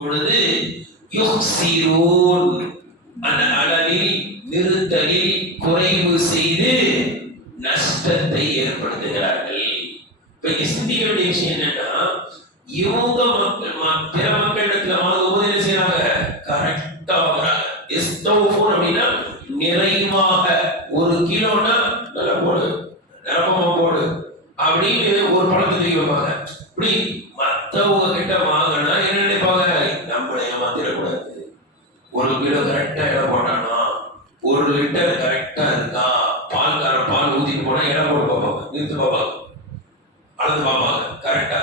பொழுது யுக்ஸிரூன் அந்த அளவில் நிறுத்தலில் குறைவு செய்து நஷ்டத்தை ஏற்படுத்துகிறார்கள். இப்ப சிந்திக்க வேண்டிய விஷயம் என்னன்னா, இவங்க பிற மக்களிடத்துல வாங்கும்போது என்ன செய்யறாங்க? கரெக்டா வாங்குறாங்க. இஸ்தௌஃபூன் அப்படின்னா நிறைவாக, ஒரு கிலோனா நல்லா போடு, நிரப்பமா போடு அப்படின்னு ஒரு பழத்தை வைப்பாங்க. இப்படி மற்றவங்க கிட்ட வாங்கினா என்ன நினைப்பாங்க? நம்மளை ஏமாத்திடக்கூடாது, ஒரு கிலோ கரெக்டா இடம் போட்டானா, ஒரு லிட்டர் கரெக்டா இருக்கா, பால் ஊத்திட்டு போனா இடம் போட்டு பார்ப்பாங்க, நிறுத்து பார்ப்பாங்க, அளந்து பார்ப்பாங்க கரெக்டா.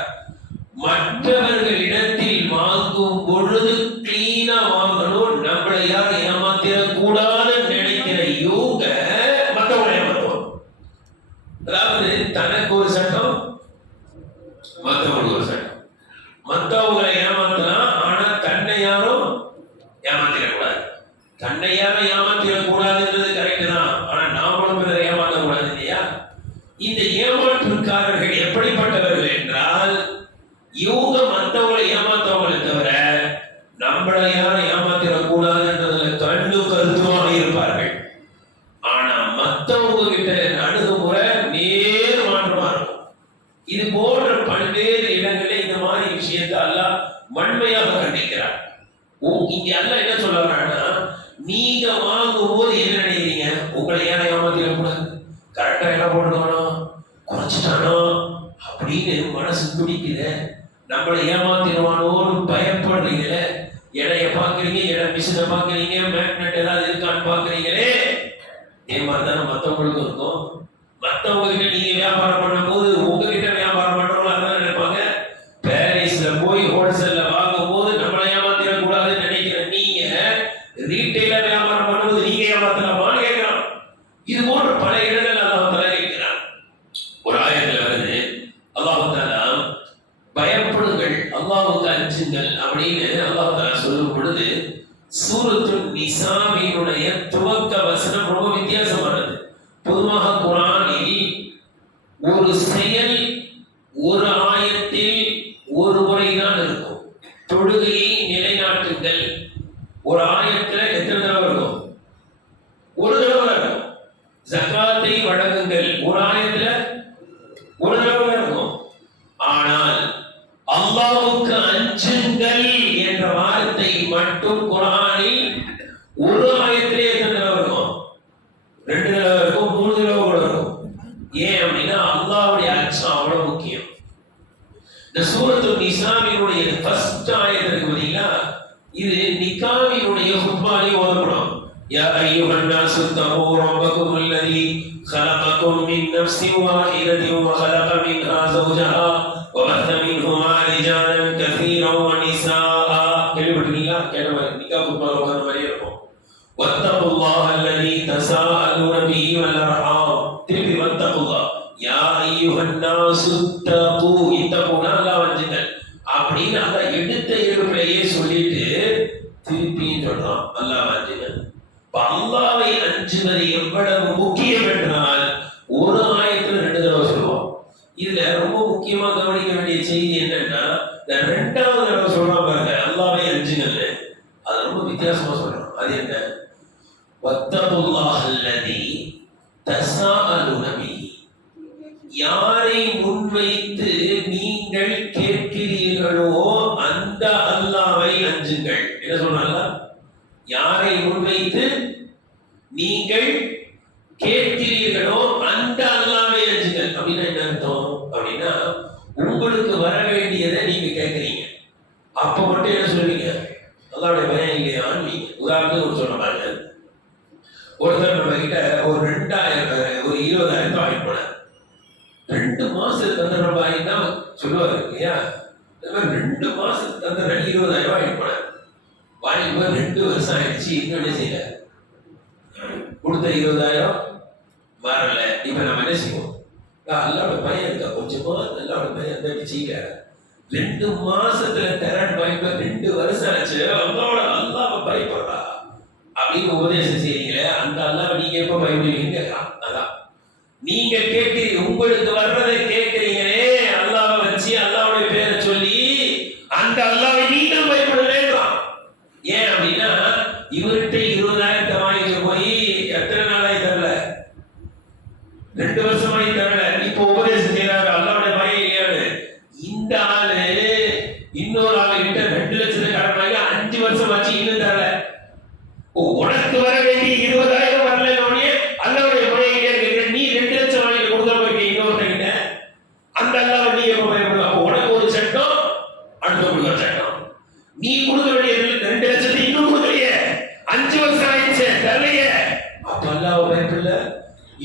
மற்றவர்களிடத்தில் வாங்கும் பொழுது கிளீனா வாங்கணும், நம்மளை யாரும் ஏமாத்திடக்கூடாதுன்னு நினைக்கிற இவங்க மற்றவங்களை ஏமாத்துவாங்க. அதாவது தனக்கு ஒரு சட்டம், மற்றவங்களுக்கு ஒரு சட்டம். மற்றவங்களை ஏமாத்தலாம், ஆனா தன்னை யாரும் ஏமாத்திடக்கூடாது. தன்னை யாரும் ஏமாத்திடக்கூடாதுன்றது கரெக்ட் தான், ஆனா நாமளும் பிறரை ஏமாற்றக்கூடாது இல்லையா? இந்த ஏமாற்றுக்காரர்கள் எப்படிப்பட்டவர்கள் என்றால், இவங்க மற்றவங்களை ஏமாத்தவங்களை தவிர நம்மளை யாரும் ஏமாத்திடக்கூடாதுன்றதுல கண்ணு கருத்துமாக இருப்பார்கள். ஆனா மற்றவங்க கிட்ட அணுகுமுறை நேர் மாற்றமா இருக்கும். இது போன்ற பல்வேறு இடங்களில் இந்த மாதிரி விஷயத்தை அல்லாஹ் வன்மையாக கண்டிக்கிறார். இங்க அல்லாஹ் என்ன சொல்ல வர்றான்னா, நீங்க வாங்கும் போது என்ன நினைக்கிறீங்க? உங்களை யாரும் ஏமாத்திடக்கூடாது, கரெக்டா என்ன போட்டுக்கணும், குறைச்சிட்டானோ அப்படின்னு மனசு துடிக்குது. நம்மளை ஏமாத்திடுவானோன்னு பயப்படுறீங்களே, எடையை பாக்குறீங்க, எடை மிஷினை பாக்குறீங்க, மேக்னெட் ஏதாவது இருக்கான்னு பாக்குறீங்களே. இதே மாதிரிதானே மற்றவங்களுக்கும் இருக்கும். மற்றவங்க கிட்ட நீங்க வியாபாரம் பண்ணும் போது உங்ககிட்ட வியாபாரம் பண்றவங்க அதான் நினைப்பாங்க. பாரிஸ்ல போய் ஹோல்சேல்ல வாங்கும் போது நம்மளை ஏமாத்திடக்கூடாதுன்னு நினைக்கிற நீங்க ரீட்டைல வியாபாரம் பண்ணும்போது நீங்க ஏமாத்தலாமான்னு கேட்கிறான். இது போன்ற பல இடங்கள் அல்லாஹ் தஆலா கேட்கிறான். ஒரு ஆயத்துல வருது, அல்லாஹ் தஆலா பயப்படுங்கள், அல்லாஹ்வுக்கு அஞ்சுங்கள் அப்படின்னு அல்லாஹ் தஆலா சொல்லும் பொழுது, சூரத்துல் நிசாவினுடைய துவக்க வசனம் ரொம்ப வித்தியாசமானது. பொதுவாக குர்ஆனில் ஒரு செயல் ஒரு ஆயத்தில் ஒரு முறைதான் இருக்கும். தொழுகையை நிலைநாட்டுங்கள் ஒரு ஆயத்துல எத்தனை தடவை இருக்கும்? ஒரு தடவை இருக்கும். ஜகாத்தை வழங்குங்கள் ஒரு ஆயத்துல ஒரு தடவை இருக்கும். ஆனால் அல்லாஹ்வுக்கு அஞ்சுங்கள் என்ற வார்த்தை மட்டும் குர்ஆனில் ஒரு ஆயத்திலே எத்தனை தடவை இருக்கும்? 2 தடவை இருக்கும், 3 தடவை கூட இருக்கும். ஏன் அப்படின்னா அல்லாஹ்வுடைய அச்சம் அவ்வளவு முக்கியம். இந்த சூரத்துல் நிசாவினுடைய ஃபர்ஸ்ட் ஆயத் இருக்கு பாத்தீங்களா, இது நிகாவினுடைய ஹுத்பாலே ஓதப்படும். யா அய்யுஹன் நாஸு தகூ ரப்பக்கும் அல்லதி خلقكم من نفس واحدة وخلق منها زوجها وبث منهما رجالا كثيرا ونساء. கேள்விப்பட்டீங்களா? கேட்டவங்க நிகா ஹுத்பா ஓதுற மாதிரி இருக்கும். வத்தகுல்லாஹ அல்லதி தஸாஅலூன பிஹி வல் அர்ஹாம். திருப்பி வத்தகுல்லாஹ் யா அய்யுஹன் நாஸு தகூ, இத்தகுனா அல்லாஹ் வஞ்சுங்கள் அப்படின்னு அந்த எடுத்த எடுப்பிலேயே சொல்லிட்டு திருப்பி சொல்றான் அல்லாஹ் வஞ்சுங்கள். அல்லாஹ்வை அஞ்சுவது எவ்வளவு முக்கியம் என்றால் ஒரு ஆயத்துல 2 தடவை சொல்லுவோம். இதுல ரொம்ப முக்கியமா கவனிக்க வேண்டிய செய்தி என்னன்னா, இந்த 2வது தடவை சொல்றான் பாருங்க, அல்லாஹ்வை அஞ்சுங்கள், அது ரொம்ப வித்தியாசமா சொல்றான். அது என்ன? வத்தகுல்லாஹ் அல்லதி தஸாஅலூன பிஹி, யாரை முன்வைத்து நீங்கள் கேட்கிறீர்களோ அந்த அல்லாஹ்வை அஞ்சுங்கள். என்ன சொல்றாங்க? யாரை முன்வைத்து நீங்கள் கேட்கிறீர்களோ அந்த அல்லாஹ்வை அஞ்சுங்கள். அப்படின்னா என்ன அர்த்தம்? அப்படின்னா உங்களுக்கு வர வேண்டியதை நீங்க கேட்கிறீங்க, அப்ப மட்டும் என்ன சொல்லுவீங்க? அல்லாஹ்வுடைய பயம் இல்லையான்னு. உதாரணத்துக்கு ஒரு சொல்ல பாருங்க, ஒருத்தர் நம்ம கிட்ட ஒரு 2000 ஒரு 20,000 வாங்கிட்டு போனார். 2 மாசத்துக்கு தந்துடுற பாய் தான் சொல்லுவாரு இல்லையா? 2 மாசத்துக்கு தந்துடுற 20,000 வாங்கிட்டு போனார். வாங்கிட்டு போய் 2 வருஷம் ஆயிடுச்சு, இன்னும் என்ன செய்யல, கொடுத்த 20,000 வரல. இப்ப நம்ம என்ன செய்வோம்? அல்லாஹ்வுடைய பயம் இருக்கா? கொஞ்சமா அல்லாஹ்வுடைய பயம் தட்டி செய்யல. 2 மாசத்துல தரட் வாங்கிட்டு 2 வருஷம் ஆச்சு, அல்லாஹ்வை பயப்படுறா அப்படின்னு உபதேசம் செய்றீங்களே, அந்த அல்லாஹ்வை நீங்க எப்ப பயப்படுவீங்க? அதான் நீங்க கேட்கிறீங்க, உங்களுக்கு வர்றதை கேட்கிறீங்களே, அல்லாஹ்வை வச்சு அல்லாஹ்வுடைய பேரை சொல்லி அந்த அல்லாஹ்வை நீங்க பயப்படல அப்படின்னா இவர்கிட்ட 20,000 வாங்கிட்டு போய் எத்தனை நாளாய் தரல, 2 வருஷமாய் தரல. இப்போ உபதேசம் செய்யறாங்க அல்லாவுடைய பயம் இல்லையான்னு. இந்த ஆளு இன்னொரு ஆளு கிட்ட 2 லட்சத்தை கடன் வாங்கி 5 வருஷம் ஆச்சு இன்னும் தரல. உனக்கு வர வேண்டிய 20,000 வரலன்னே அல்லாவுடைய பயம் இல்லையா கேட்கிற. நீ 2 லட்சம் வாங்கிட்டு கொடுக்காம இருக்க இன்னொருத்த கிட்ட, அந்த அல்லாவை நீ எப்ப பயப்படுவ? அப்போ உனக்கு ஒரு சட்டம், அடுத்தவங்களுக்கு ஒரு சட்டம். நீ கொடுக்க வேண்டிய 2 லட்சத்தை இன்னும் கொடுக்கலையே, 5 வருஷம் ஆயிடுச்சு தரலையே, அப்ப அல்லாவை பயப்படல.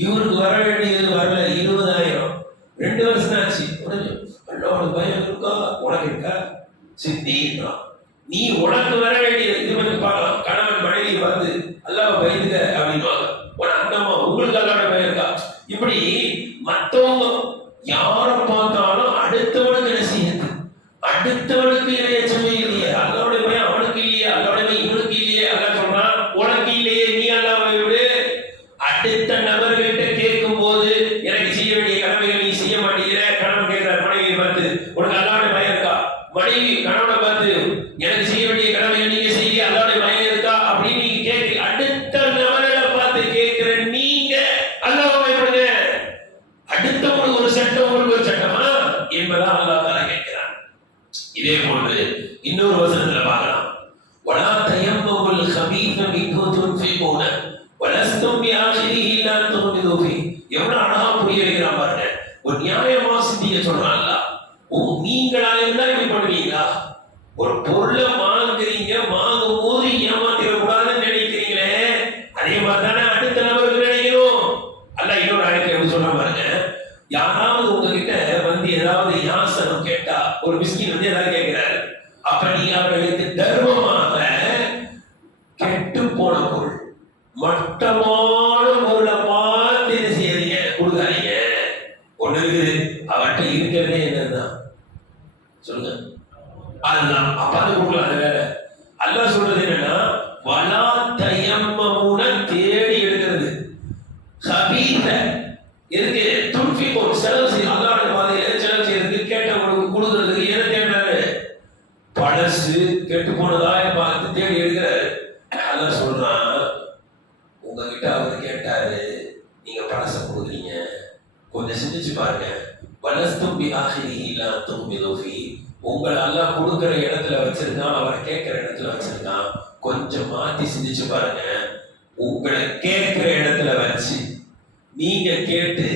இவருக்கு வர வேண்டியது வரல 20,000, 2 வருஷம் ஆச்சு. அல்லாவோட பயம் இருக்கா உனக்கு இருக்கா? சிந்திக்கிறான். நீ உனக்கு வர வேண்டியது இது வந்து பார்க்கலாம். கணவன் மனைவி பார்த்து அல்லாஹ் பயந்துக்க அப்படின்வாங்க. அந்த அம்மா உங்களுக்கு அல்லாஹ் பயம் இருக்கா? இப்படி மற்றவங்க யாரை பார்த்தாலும் அடுத்தவனுக்கு என்ன செய்யுது, அடுத்தவனுக்கு இறையச்சமே இல்லையே, அல்லாவுடைய பயம் அவனுக்கு இல்லையே, அல்லாவுடைய பயம் இவனுக்கு இல்லையே. அல்லாஹ் சொல்றான் உனக்கு இல்லையே, நீ அல்லாஹ் விடு. அடுத்த நபர்கிட்ட கேட்கும் போது எனக்கு செய்ய வேண்டிய கடமைகள் நீ செய்ய மாட்டேங்கிற. கணவன் கேட்கிறார் மனைவியை பார்த்து உனக்கு அல்லாவுடைய பயம் இருக்கா? மனைவி கணவனை பார்த்து எனக்கு செய்ய வேண்டிய கடமையை நீங்க செய்ய அல்லாவுடைய பயம் இருக்கா அப்படின்னு நீங்க கேட்க, அடுத்த நபர்களை பார்த்து கேட்கிற நீங்க அல்லாஹ் பயப்படுங்க. அடுத்தவங்களுக்கு ஒரு சட்டம் உங்களுக்கு ஒரு சட்டமா என்பதா அல்லாஹ் தஆலா கேட்கிறான். இதே போன்று இன்னொரு வசனத்துல பார்க்கலாம். வலா தயம்மமுல் கபீஸ மின்ஹு துன்ஃபிகூன வலஸ்தும் பிஆஷிரிஹி இல்லா துன்ஃபிகு ஃபீ. எவ்வளவு அழகா புரிய வைக்கிறான் பாருங்க. ஒரு நியாயமா சிந்திக்க சொல்றான் அல்லாஹ். நீங்களா இருந்தா இப்படி பண்ணுவீங்களா? ஒரு பொருளை வாங்குறீங்க, வாங்கும் போது ஏமாத்திடக்கூடாதுன்னு நினைக்கிறீங்களே, அதே மாதிரி தானே அடுத்த நபருக்கு நினைக்கணும். அல்லாஹ் இன்னொரு ஆயத்துல எப்படி சொல்றான் பாருங்க. யாராவது உங்ககிட்ட வந்து ஏதாவது யாசனம் கேட்டா, ஒரு மிஸ்கின் வந்து ஏதாவது கேட்கிறாரு, அப்ப நீங்க அவர்களுக்கு தர்மமாக கெட்டு போன பொருள், மட்டமான பொருளை பார்த்து என்ன செய்யறீங்க, கொடுக்காதீங்க. ஒண்ணு இருக்குது, அவர்கிட்ட இருக்கிறதே என்னதான் சொல்லுங்க, அதுதான். அப்ப அது கொடுக்கலாம். அது வேற. அல்லாஹ் சொல்றது என்னன்னா வலா தயம்மமுன தேடி எடுக்கிறது, கபீஸ இருக்கு துன்ஃபிகூன் செலவு செய்ய, அல்லாஹ்வுடைய பாதையில செலவு செய்யறதுக்கு கேட்டவங்களுக்கு கொடுக்கிறதுக்கு எதை தேடுறாரு? பழசு கெட்டு போனதா பார்த்து தேடி எடுக்கிறாரு. அல்லாஹ் சொல்றான் உங்ககிட்ட அவர் கேட்டாரு, நீங்க பழச கொடுக்குறீங்க, கொஞ்சம் சிந்திச்சு பாருங்க. வலஸ்தும் பிஆஷிரிஹி இல்லா துன்ஃபிகு ஃபீ. உங்களை அல்லாஹ் கொடுக்கிற இடத்துல வச்சிருக்கான், அவரை கேட்கிற இடத்துல வச்சிருக்கான். கொஞ்சம் மாத்தி சிந்திச்சு பாருங்க. உங்களை கேட்கிற இடத்துல வச்சு நீங்க கேட்டு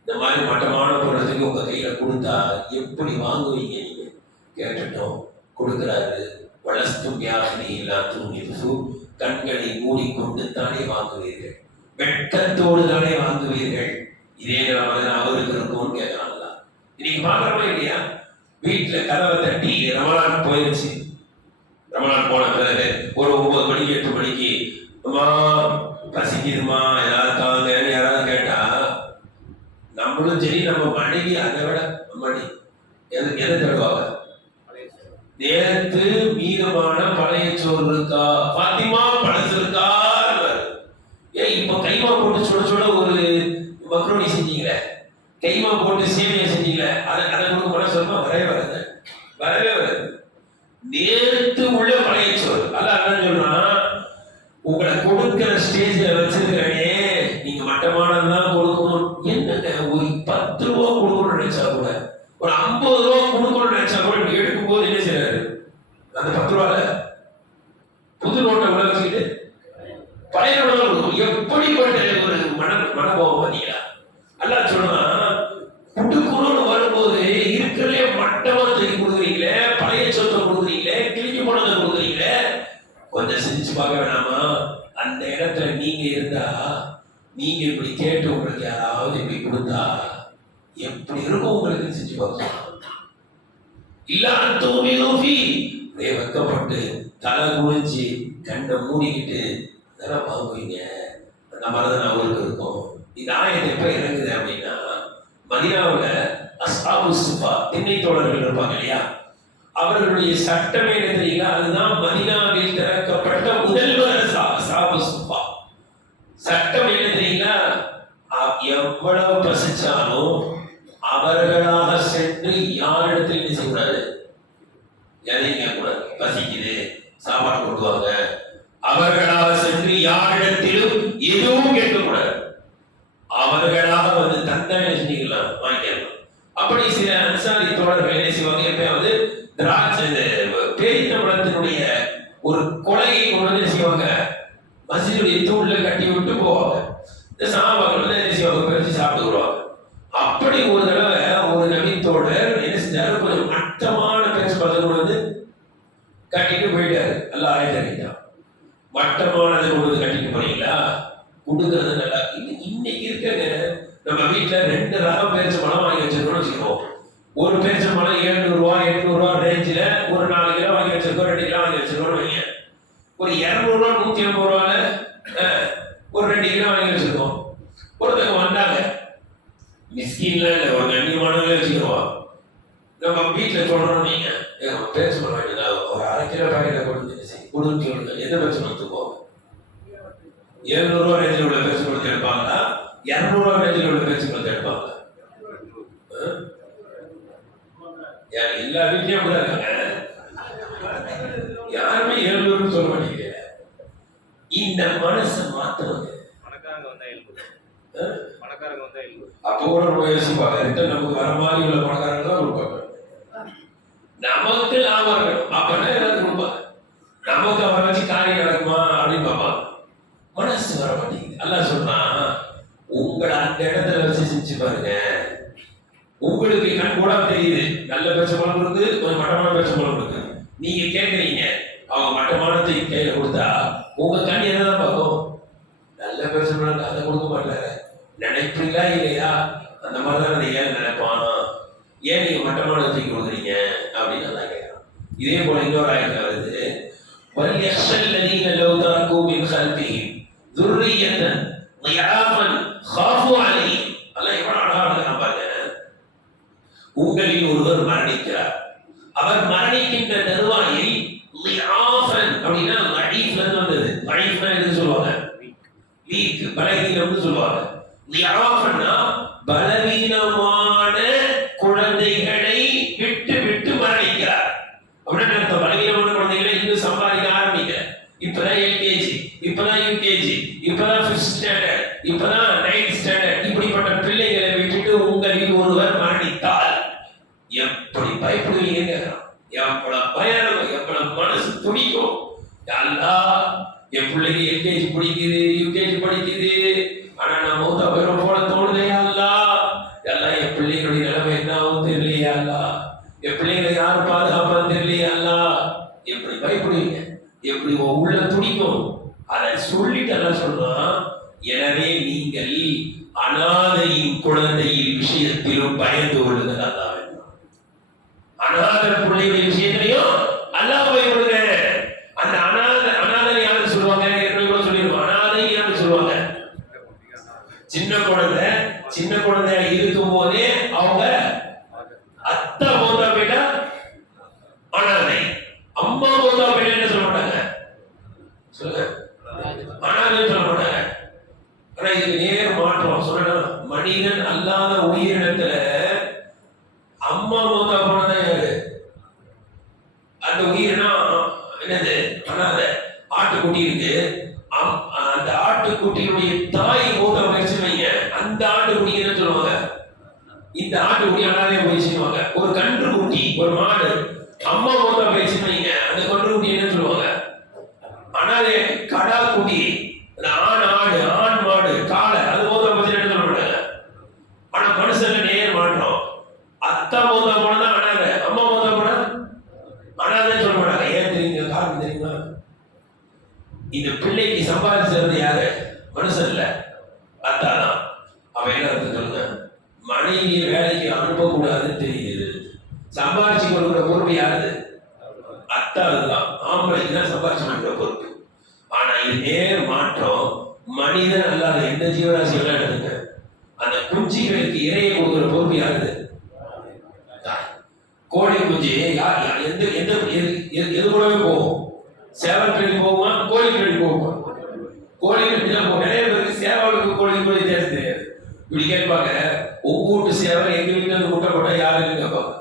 இந்த மாதிரி மட்டமான பொருளுக்கு உங்க கையில கொடுத்தா எப்படி வாங்குவீங்க? நீங்க கேட்டுட்டோம், கொடுக்கிறாரு. வலஸ்தும் பிஆஷிரிஹி இல்லா துன்ஃபிகு ஃபீ. கண்களை மூடிக்கொண்டு தானே வாங்குவீர்கள், வெட்கத்தோடு தானே வாங்குவீர்கள். இதே நிலைமை அவருக்கு இருக்கும்னு கேட்கறாங்களா? இன்னைக்கு பாக்குறோமா இல்லையா? வீட்டுல கதவை தட்டி ரமலான் போயிருச்சு, ரமலான் போன பிறகு ஒரு 9 மணிக்கு 8 மணிக்கு அம்மா பசிக்குதுமா ஏதாவது தாங்க யாராவது கேட்டா, நம்மளும் சரி நம்ம மனைவி அதை விட மணி எதை தேடுவாங்க? நேரத்து மீதமான பழைய சோறு இருக்கா, பாத்திமா பழசு இருக்கா? ஏன் இப்ப கைமா போட்டு சுட சுட ஒரு மக்ரோனி செஞ்சீங்களே, கைமா போட்டு சேமியா செஞ்சீங்களே, அதை கொடுக்க போனா சொல்லுமா வரவே வராது. நேரத்து உள்ள பழைய சோறு. அல்லாஹ் என்ன சொல்றான், உங்களை கொடுக்கிற ஸ்டேஜ்ல வச்சிருக்கிறனே, நீங்க மட்டமானதான் கொடுக்கணும். என்னங்க ஒரு 10 ரூபா கொடுக்கணும்னு நினைச்சா கூட, ஒரு 50 ரூபா கொடுக்கணும்னு நினைச்சா கூட நீங்க எடுக்கும் போது என்ன செய்யறாரு? அந்த 10 ரூபால புது நோட்டை உள்ள வச்சுக்கிட்டு பழைய நோட்டை கொடுக்கும். எப்படிப்பட்ட ஒரு மனோபாவம் பார்த்தீங்களா? அல்லாஹ் சொல்றான் கொடுக்கணும்னு வரும்போது இருக்கிறதே மட்டமா தூக்கி கொடுக்குறீங்களே, பழைய சொத்தை கொடுக்குறீங்களே, கிழிஞ்சு போனதை கொடுக்குறீங்களே. கொஞ்சம் சிந்திச்சு பார்க்க வேணாமா? அந்த இடத்துல நீங்க இருந்தா, நீங்க இப்படி கேட்டு உங்களுக்கு யாராவது இப்படி கொடுத்தா எப்படி இருக்கும் உங்களுக்கு? செஞ்சு பார்க்கலாம். வெக்கப்பட்டு தலை குளிச்சு கண்ணை மூடிக்கிட்டு அதெல்லாம் வாங்குவீங்க. அந்த மாதிரிதான் அவருக்கு இருக்கும். இந்த ஆயத்தை எப்ப இறங்குது அப்படின்னா, மதீனாவுல அஸ்ஹாபு சுஃபா திண்ணை தோழர்கள் இருப்பாங்க இல்லையா, அவர்களுடைய சட்டமே என்ன தெரியுங்களா? அதுதான் மதீனாவில் திறக்கப்பட்ட முதல் மதரசா அஸ்ஹாபு சுஃபா. சட்டம் என்ன தெரியுங்களா? எவ்வளவு பசிச்சாலும் அவர்களாக சென்று யாரிடத்தில் என்ன செய்யக்கூடாது, எதையும் கேட்கக்கூடாது. பசிக்குது சாப்பாடு கொண்டு வாங்க, அன்சாரி தோழர்கள் என்ன செய்வாங்க, எப்பயாவது திராட்சை பேரித்தம்பழத்தினுடைய ஒரு கொலையை கொண்டு வந்து என்ன செய்வாங்க, மஸ்ஜிதுடைய தூண்ல கட்டி விட்டு போவாங்க. இந்த சஹாபாக்கள் வந்து என்ன செய்வாங்க, பிரிச்சு சாப்பிட்டு வருவாங்க. அப்படி ஒரு தடவை ஒரு நபித்தோழர் என்ன செஞ்சாரு, கொஞ்சம் மட்டமான பேரிச்சம்பழத்தை கொண்டு வந்து கட்டிட்டு போயிட்டாரு. நல்லா ஆயத்தம் மட்டமானதை கொண்டு வந்து கட்டிட்டு போறீங்களா, கொடுக்கறது நல்லா. இன்னைக்கு இருக்க நம்ம வீட்டுல 2 ரகம் பேரிச்சம்பழம் வாங்கி வச்சிருக்கோம்னு வச்சுக்கோம். ஒரு பேரிச்சம்பழம் 700 ரூபாய் 800 ரூபாய் ரேஞ்சில ஒரு 4 கிலோ வாங்கி வச்சிருக்கோம், 2 கிலோ வாங்கி வச்சிருக்கோம்னு வைங்க. ஒரு 200 ரூபா 150 ரூபால ஒரு 2 கிலோ வாங்கி வச்சிருக்கோம். ஒருத்தவங்க வந்தாங்க, மிஸ்கின்ல இல்லை, ஒரு கண்ணியமானவங்களே வச்சுக்கிறோம். நம்ம வீட்டில் சொல்றோம், நீங்க பேரிச்சம்பழம் வேண்டியதா ஒரு 1/2 கிலோ பாக்கெட்டை கொடுன்னு சொல்லுங்க. எந்த பேரிச்சம்பழத்துக்கு 700 ரூபாய் ரேஞ்சில் உள்ள பேரிச்சம்பழத்தை எடுப்பாங்களா, 200 ரூபாய் ரேஞ்சில் உள்ள பேரிச்சம்பழத்தை எடுப்பாங்க? எல்லா வீட்லயும் கூட இருக்காங்க, யாருமே 700 சொல்ல மாட்டேங்க. இந்த மனசை மாத்தவங்க அப்போ கூட ரொம்ப யோசிப்பாங்க, நமக்கு வர மாதிரி உள்ள பணக்காரங்க தான் கொடுப்பாங்க, நமக்கு லாபம் இருக்கணும் அப்பதான் ஏதாவது கொடுப்பாங்க, நமக்கு அவரை வச்சு காரியம் நடக்குமா அப்படின்னு பார்ப்பாங்க. மனசு வர மாட்டேங்குது. அல்லாஹ் சொல்றான், உங்களை அந்த இடத்துல வச்சு செஞ்சு பாருங்க, உங்களுக்கு கண் கூட தெரியுது. நல்ல பேரிச்சம்பழம் இருக்கு, கொஞ்சம் மட்டமான பேரிச்சம்பழம் இருக்கு. நீங்க கேட்கறீங்க, அவங்க மட்டமானத்தை கையில கொடுத்தா உங்க கண் என்னதான் பார்க்கும், நல்ல பேரிச்சம்பழம் அதை கொடுக்க மாட்டாரு. நினைப்பீங்களா இல்லையா? அந்த மாதிரிதான் அதை ஏன் நினைப்பான், ஏன் நீங்க மட்டமானத்தை கொடுக்குறீங்க அப்படின்னு தான் கேட்கறான். இதே போல இன்னொரு ஆயத்துல வருது, وَلْيَخْشَى الَّذِينَ لَوْ تَرَكُوا مِنْ خَلْفِهِمْ ذُرِّيَّةً ضِعَافًا خَافُوا عَلَيْهِمْ. அல்லாஹ் எவ்வளவு அழகா இருக்கிறான் பாருங்க. உங்களில் ஒருவர் மரணிக்கிறார், அவர் மரணிக்கின்ற தருவாயில் லிஆஃபன் அப்படின்னா லஈஃப்ல இருந்து வந்தது. லஈஃப்னா எதுன்னு சொல்லுவாங்க, வீக், பலவீனம்னு சொல்லுவாங்க. லிஆஃபன்னா பலவீனமான குழந்தைகளை விட்டு விட்டு மரணிக்கிறார் அப்படின்னு அர்த்தம். பலவீனமான குழந்தைகளை இன்னும் சம்பாதிக்க ஆரம்பிக்கல, இப்பதான் எல்கேஜி, இப்பதான் யூகேஜி, இப்பதான் 5th ஸ்டாண்டர்ட், இப்பதான் 9th ஸ்டாண்டர்ட், இப்படிப்பட்ட பிள்ளைகளை விட்டுட்டு உங்களில் ஒருவர் மரணித்தால் எப்படி பயப்படுவீங்க? எவ்வளவு பயம், எவ்வளவு மனசு துடிக்கும். அல்லாஹ் என் பிள்ளைங்க எல்கேஜி படிக்குது, யூகேஜி படிக்குது, ஆனா நான் மௌத்தா போயிடும் போல தோணுதே அல்லாஹ். எல்லாம் என் பிள்ளைகளுடைய நிலைமை என்ன ஆகும் தெரியலையா அல்லாஹ், என் பிள்ளைகளை யாரும் பாதுகாப்பான்னு தெரியலையா அல்லாஹ். எப்படி பயப்படுவீங்க, எப்படி உள்ள துடிக்கும். அதை சொல்லிட்டு எல்லாம் சொல்றான், எனவே நீங்கள் அனாதையின் குழந்தையின் விஷயத்திலும் பயந்து கொள்ளுங்கள். அல்லாஹ் அனாதை பிள்ளையுடைய விஷயத்திலையும் அல்லாஹ் பயப்படுங்க. அந்த அனாதை யாரு சொல்லுவாங்க, கூட சொல்லிடுவோம், அனாதை யாரு சொல்லுவாங்க, சின்ன குழந்தையா இருக்கும் போதே அவங்க அத்தை மௌத்தா போயிட்டா அனாதை, அம்மா மௌத்தா போயிட்டா என்ன சொல்ல மாட்டாங்க, சொல்லுங்க, அனாதை சொல்ல மாட்டாங்க. ஆனா இதுக்கு நேர் மாற்றம் சொல்லணும். மனிதன் அல்லாத உயிரினத்துல அம்மா மௌத்தா போனதான் யாரு, அந்த உயிரினா என்னது, அனாதை. ஆட்டுக்குட்டி இருக்கு, அந்த ஆட்டுக்குட்டியுடைய தாய் மௌத்தா போயிடுச்சு வைங்க, அந்த ஆட்டுக்குட்டி என்ன சொல்லுவாங்க, இந்த ஆட்டுக்குட்டி அனாதையா போயிடுச்சுன்னு. ஒரு கன்று குட்டி, ஒரு மாடு அம்மா மௌத்தா போயிடுச்சுன்னு வைங்க, அந்த கன்று குட்டி என்ன சொல்லுவாங்க, அனாதை. கடா குட்டி, ஆண் ஆடு, ஆண் மாடு, காளை, அது மௌத்தா போயிடுச்சு என்ன சொல்ல மாட்டாங்க. ஆனா மனுஷன்ல நேர் மாற்றம், அத்தா மௌத்தா போனதா அனாதை, அம்மா மௌத்தா போனா அனாதைன்னு சொல்ல மாட்டாங்க. ஏன் தெரியுங்க, காரணம் தெரியுமா? இந்த பிள்ளைக்கு சம்பாதிச்சது யாரு, மனுஷன் இல்ல, அத்தாதான். அவன் என்ன அர்த்தம் சொல்லுங்க, மனைவியை வேலைக்கு அனுப்பக்கூடாதுன்னு தெரியுது, சம்பாதிச்சு கொடுக்குற பொறுப்பு யாரு, அத்தா. அதுதான் ஆம்பளைக்கு தான் சம்பாதிச்சு கொடுக்குற பொறுப்பு. ஆனா இது நேர் மாற்றம். மனிதன் அல்லாத எந்த ஜீவராசிகளும் எடுத்துங்க, அந்த குஞ்சிகளுக்கு இறையை கொடுக்குற பொறுப்பு யாரு, கோழி குஞ்சு. எது கூடவே போகும், சேவல் கிளி போகுமா, கோழி கிளி போகுமா? கோழி கிளி தான் போகும். நிறைய பேருக்கு சேவலுக்கு கோழி வித்தியாசம் தெரியாது. இப்படி கேட்பாங்க, உங்க வீட்டு சேவல் எங்க வீட்டுல இருந்து முட்டை போட்டா யாருன்னு கேட்பாங்க.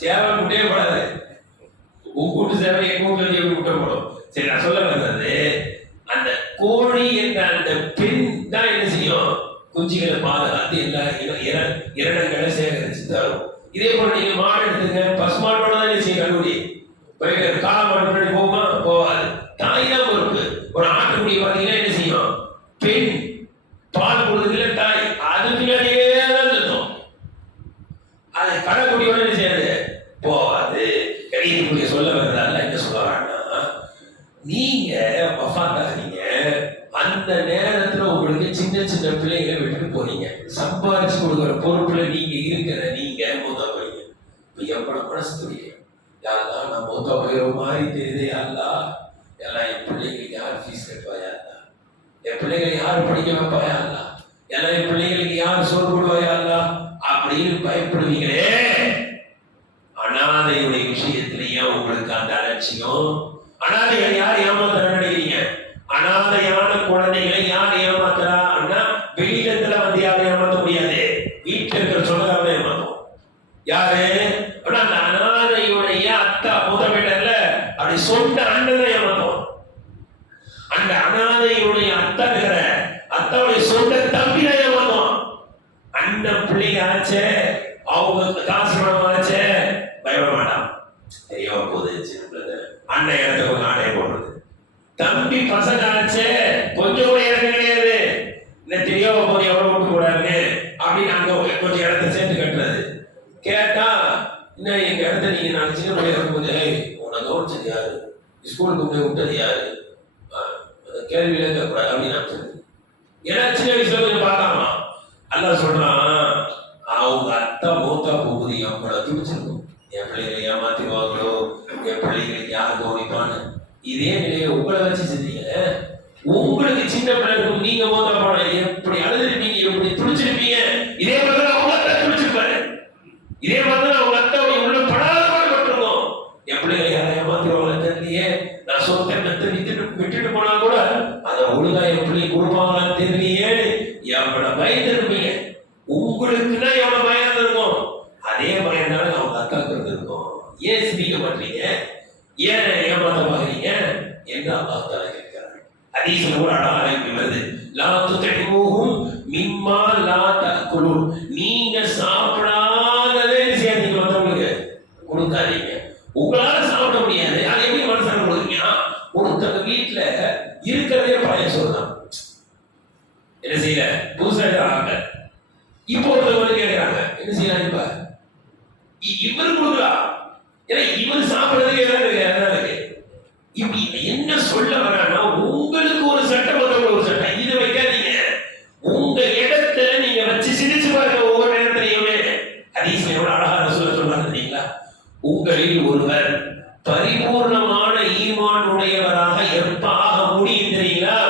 சேவல் முட்டையே போடாது, உங்க வீட்டு சேவல் எங்க வீட்டுல இருந்து எப்படி முட்டை போடும்? சரி, நான் சொல்ல வந்தது, அந்த கோழி என்ற அந்த பெண் தான் என்ன செய்யும், குஞ்சுகளை பாதுகாத்து எல்லா இரணங்களை சேகரிச்சு தரும். இதே போல நீங்க மாடு எடுத்துங்க, பசுமாட்டோட தான் என்ன செய்ய கல்லூரி போயிட்டு கால மாடு முன்னாடி போகுமா? போகாது. தாய் தான் பொறுப்பு. ஒரு ஆட்டுக்குடி பார்த்தீங்கன்னா என்ன செய்யும்? பெண் பால் கொடுக்குதுல தாய், அது பின்னாடியே தான் சுத்தம். அது கடைக்குடியோட என்ன செய்யாது? போகாது. இதுக்குரிய சொல்ல வர்றதால என்ன சொல்ல வராங்கன்னா, நீங்க வஃபாத்தாகிறீங்க, அந்த நேரத்துல உங்களுக்கு சின்ன சின்ன பிள்ளைகளை விட்டுட்டு போறீங்க. சம்பாதிச்சு கொடுக்குற பொறுப்புல நீங்க இருக்கிற நீங்க மூத்தா போறீங்க. இப்ப எவ்வளவு மனசு துடிக்கும், யாரெல்லாம் நான் மூத்தா போயிற மாதிரி தெரியுது, யாரெல்லாம் எல்லாம் என் பிள்ளைங்களுக்கு யார் ஃபீஸ் கட்டுவாயா, என் பிள்ளைகளை யார் படிக்க வைப்பாயா, எல்லாம் என் பிள்ளைங்களுக்கு யார் சோறு போடுவாயா அப்படின்னு பயப்படுவீங்களே. அனாதையுடைய விஷயத்திலேயே உங்களுக்கு அந்த அலட்சியம். அனாதைகள் யார் ஏமாத்த நினைக்கிறீங்க? அனாதையான குழந்தைகளை யார் ஏமாத்துறான்னா, வெளியிடத்துல வந்து யாரும் ஏமாத்த முடியாது, வீட்டில் இருக்கிற சொந்தக்காரங்க ஏமாத்தும். யாரு? அந்த அனாதையுடைய அத்தா முதலிடல அப்படி சொந்த அண்ணன் தான் ஏமாத்தும். அந்த அனாதையுடைய அத்தா இருக்கிற அத்தாவுடைய சொந்த தம்பி தான் ஏமாத்தும். அண்ணன் பிள்ளைங்க ஆச்சே, அவங்க காசு பணம் ஆச்சே, பயப்பட மாட்டான். தெரியவா போகுது சின்ன பிள்ளை, அண்ணன் இடத்துல ஒரு ஆடையை போடுறது. தம்பி பசங்க ஆச்சே, கொஞ்சம் கூட இடம் கிடையாது, இந்த தெரியாம போது எவ்வளவு விட்டு கூடாதுன்னு அப்படின்னு அங்க கொஞ்சம் இடத்த சேர்த்து கட்டுறது. கேட்டா இன்னும் எங்க இடத்த நீங்க நான் சின்ன பிள்ளைய இருக்கும்போது உன்னை கவனிச்சது யாரு, ஸ்கூலுக்கு முன்னே விட்டது யாரு, கேள்வியில இருக்கக்கூடாது அப்படின்னு நான் சொல்லுது. ஏன்னா சின்ன வயசுல கொஞ்சம் பார்த்தாமா. அல்ல சொல்றான், அவங்க அத்தா மூத்தா போகுது எவ்வளவு துடிச்சிருக்கும். என் பிள்ளைகளை ஏமாத்திடுவாங்களோ, என் பிள்ளைகளுக்கு யார் கவனிப்பான்னு. இதே நிலையை உங்களை வச்சு செஞ்சீங்க. உங்களுக்கு சின்ன பிள்ளைகளுக்கு நீங்க மூத்தா போன எப்படி அழுதுருப்பீங்க, எப்படி துடிச்சிருப்பீங்க. இதே மாதிரி அவங்க அத்தா துடிச்சிருப்பாரு. இதே மாதிரி அவங்க அத்தாவுடைய உள்ள படாத பாடுபட்டிருக்கும். என் பிள்ளைகளை யாரும் ஏமாத்திடுவாங்களே தெரியலையே, நான் சொத்தை மெத்த விட்டுட்டு போனா கூட அதை ஒழுங்கா என் பிள்ளை கொடுப்பாங்களான்னு தெரியலையே, எவ்வளவு பயந்துருப்பீங்க. உங்களுக்குன்னா எவ்வளவு பயம் இருக்கும், அதே பயம் தானே அவங்க அக்காக்கு இருக்கும். ஏன் சிரிக்க மாட்டீங்க, ஏன் ஏமாத்த பாக்குறீங்க என்று அல்லாஹ் தஆலா கேட்கிறார். ஹதீஸ்ல கூட அழகாக வருது, லா துத்இமுஹும் மிம்மா லா தஅகுலூன். நீங்க சாப்பிடாததே நீங்க வந்தவங்களுக்கு கொடுக்காதீங்க. உங்களால சாப்பிட முடியாது, அதை எப்படி மனசார கொடுக்குறீங்க? ஒருத்தங்க வீட்டுல இருக்கிறதே பழைய சோறு தான், என்ன செய்யல புதுசா ஆக. இப்போ ஒருத்தவங்க கேட்கிறாங்க, என்ன செய்யலாம், இப்ப இவரு கொடுக்கலாம், ஏன்னா இவர் சாப்பிடுறதுக்கு இருக்கு. இப்படி என்ன சொல்ல வரான்னா, உங்களுக்கு ஒரு சட்டம், ஒரு சட்டம், இது வைக்காதீங்க. உங்க இடத்துல நீங்க வச்சு சிரிச்சு பாருங்க ஒவ்வொரு நேரத்திலையுமே. ஹதீஸ்ல எவ்வளவு அழகா ரசூல் சொல்றாங்க தெரியுங்களா? உங்களில் ஒருவர் பரிபூர்ணமான ஈமான் உடையவராக எப்ப ஆக முடியும் தெரியுங்களா?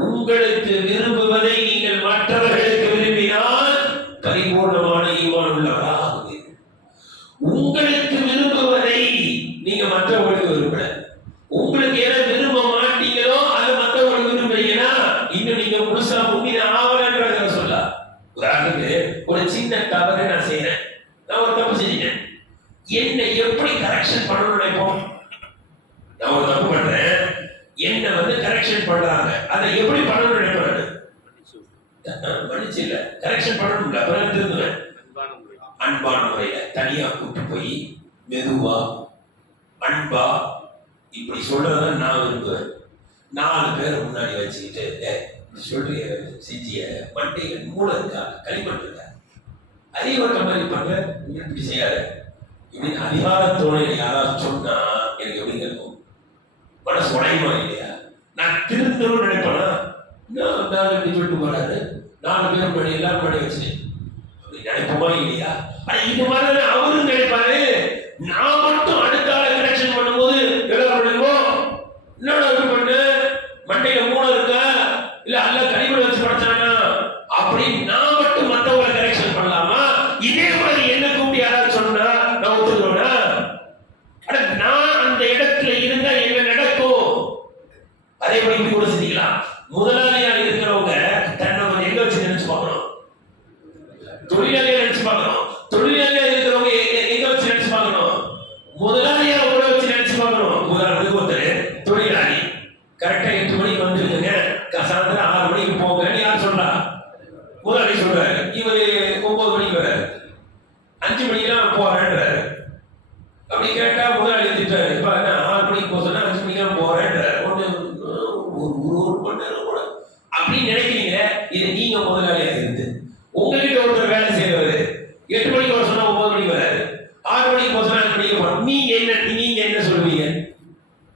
உங்களுக்கு விரும்புவதை நீங்கள் மற்றவர்களுக்கு விரும்பினால் பரிபூர்ணமான ஈமான் உள்ளவராக ஆகுவீர்கள். உங்களுக்கு விரும்புவதை நீங்க மற்றவர்களுக்கு விரும்பல, உங்களுக்கு எதை விரும்ப மாட்டீங்களோ அதை மற்றவர்களுக்கு விரும்புறீங்கன்னா இன்னும் நீங்க முழுசா முன்னின ஆவலன்றத சொல்ல. உதாரணத்துக்கு ஒரு சின்ன தவறு நான் செய்யறேன், நான் ஒரு தப்பு செஞ்சிட்டேன், என்னை எப்படி கரெக்ஷன் பண்ணணும்னு நினைப்போம். நான் ஒரு தப்பு பண்றேன், என்ன வந்து கரெக்ஷன் பண்றாங்க, அதை எப்படி பண்ணணும்னு நினைப்பேன். மன்னிச்சு இல்ல, கரெக்ஷன் பண்ணணும்ல, அப்புறம் திருந்துவேன். அன்பான முறையில தனியா கூட்டு போய் மெதுவா அன்பா இப்படி சொல்றதான் நான் விரும்புவேன். 4 பேரை முன்னாடி வச்சுக்கிட்டு சொல்றிய செஞ்சிய மண்டையில மூளை இருக்கா, களிமண் இருக்கா, அறிவட்ட மாதிரி பண்ற, இப்படி செய்யாத, இப்படின்னு அதிகாரத்தோட யாராவது சொன்னா எனக்கு எப்படி இருக்கும், மனசு உடையுமா இல்லையா? நான் திருந்தணும்னு நினைப்பேனா? நான் இப்படி சொல்லிட்டு போறாரு, 4 பேர் முன்னாடி எல்லாரும் முன்னாடி வச்சுட்டேன் அப்படி நினைப்போமா இல்லையா? ஆனா இது மாதிரி அவரும் நினைப்பாரு. நான் மட்டும் அடுத்த ஆளை கரெக்ஷன் பண்ணும்போது எல்லாம் பண்ணுவோம், இன்னொரு பண்ணு மண்டையில மூளை இருக்கா இல்ல அல்ல கனிமொழி வச்சு படைச்சானா அப்படின்னு நான் மட்டும் மத்தவங்களை கரெக்ஷன் பண்ணலாமா? இதே மாதிரி என்ன கூட்டி யாராவது சொன்னா நான் ஒத்துக்கிறோம்னா? நான் அந்த இடத்துல இருந்தா என்ன நடக்கும்? அதே மாதிரி இப்படி கூட செஞ்சுக்கலாம். முதலாளியா இருக்கிறவங்க தன்னை கொஞ்சம் எங்க வச்சு நினைச்சு பார்க்கணும், தொழிலாளியா நினைச்சு பார்க்கணும். தொழிலாளியா இருக்கிறவங்க எங்க வச்சு நினைச்சு பார்க்கணும், முதலாளியா கூட வச்சு நினைச்சு பார்க்கணும். உதாரணத்துக்கு ஒருத்தர் தொழிலாளி கரெக்டா 8 மணிக்கு வந்துருக்குங்க, சாயந்தரம் 6 மணிக்கு போங்கன்னு யார் சொல்றா? திட்டாரு. இப்ப என்ன 6 மணிக்கு போக சொன்னா 5 மணிக்கு தான் போறேன்ற ஒரு மணி நேரம் கூட அப்படின்னு நினைக்கிறீங்க. இது நீங்க முதலாளியா இருந்து உங்ககிட்ட ஒருத்தர் வேலை செய்யறவரு 8 மணிக்கு வர சொன்னா 9 மணிக்கு வராரு, 6 மணிக்கு போக சொன்னா 5 மணிக்கு போறோம். நீங்க என்ன சொல்லுவீங்க?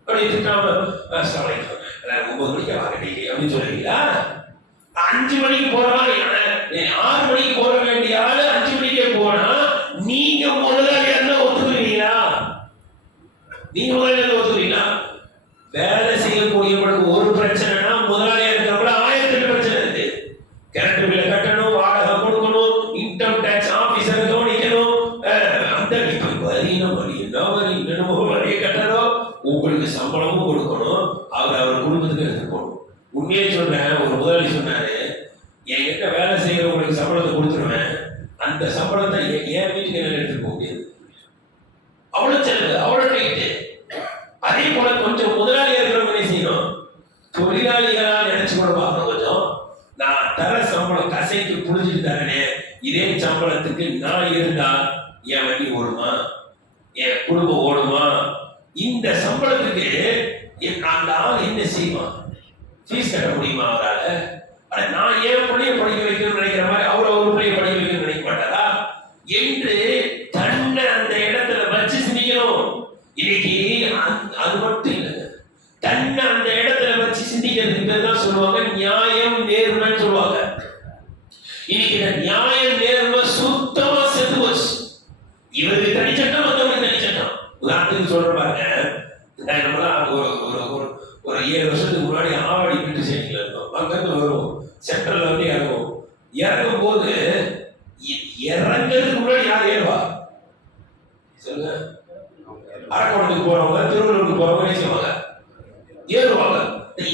அப்படி திட்டாம 9 மணிக்கு வாங்க அப்படின்னு சொல்லுவீங்களா? 5 மணிக்கு போறவா 6 மணிக்கு போற வேண்டிய ஆளு 5 மணிக்கே போனா நீங்க முதலாளியா இருந்தா ஒத்துக்குவீங்களா? நீங்க முதலாளியா இருந்தா ஒத்துக்குவீங்களா? வேலை செய்யக்கூடியவங்களுக்கு ஒரு பிரச்சனைனா முதலாளியா இருக்கிறவங்க 1008 பிரச்சனை இருக்கு. கரண்ட் பில்ல கட்டணும், வாடகை கொடுக்கணும், இன்கம் டாக்ஸ் ஆபீசரை கவனிக்கணும், அந்த வரியை கட்டணும், உங்களுக்கு சம்பளமும் கொடுக்கணும், அவர் குடும்பத்துக்கு எடுத்து போகணும். உண்மையே சொல்றேன், ஒரு முதலாளி சொன்னாரு, என்கிட்ட வேலை செய்யறவங்களுக்கு சம்பளத்தை கொடுத்துருவேன், அந்த சம்பளத்தை என் வீட்டுக்கு என்ன எடுத்துட்டு போக முடியாது. அவ்வளவு செலவு, அவ்வளவு டைட்டு. அதே போல கொஞ்சம் முதலாளியா இருக்கிறவங்க என்ன செய்யணும்? தொழிலாளிகளா நினைச்சு கூட பார்க்கணும். கொஞ்சம் நான் தர சம்பளம் கசைக்கு புடிச்சிட்டு தரனே, இதே சம்பளத்துக்கு நான் இருந்தா என் வண்டி ஓடுமா, என் குடும்பம் ஓடுமா? இந்த சம்பளத்துக்கு அந்த ஆள் என்ன செய்வான்? ஃபீஸ் கட்ட முடியுமா அவரால? நான் ஏன் பிள்ளைய படிக்க வைக்கணும்னு நினைக்கிற மாதிரி அவரை ஒரு பிள்ளைய படிக்க வைக்கணும்னு நினைக்க மாட்டாரா என்று தன்னை அந்த இடத்துல வச்சு சிந்திக்கணும். இன்னைக்கு அது மட்டும் இல்லைங்க, தன்னை அந்த இடத்துல வச்சு சிந்திக்கிறதுக்கு பேர் தான் சொல்லுவாங்க நியாயம் நேர்மைன்னு சொல்லுவாங்க. இன்னைக்கு இந்த நியாயம் நேர்மை சுத்தமா செத்து போச்சு. இவருக்கு தனிச்சட்டம், மற்றவங்களுக்கு தனிச்சட்டம். உதாரணத்துக்கு சொல்ற பாருங்க, நம்மளாம் ஒரு 7 வருஷத்துக்கு முன்னாடி ஆவடி வீட்டு செய்திகள் இருந்தோம். அங்கிருந்து வரும் சென்ட்ரல் வந்து இறங்கும் போது இறங்கிறதுக்கு முன்னாடி யார் ஏறுவா சொல்லுங்க? அரக்கோணத்துக்கு போறவங்க, திருவள்ளூருக்கு போறவங்க என்ன செய்வாங்க? ஏறுவாங்க.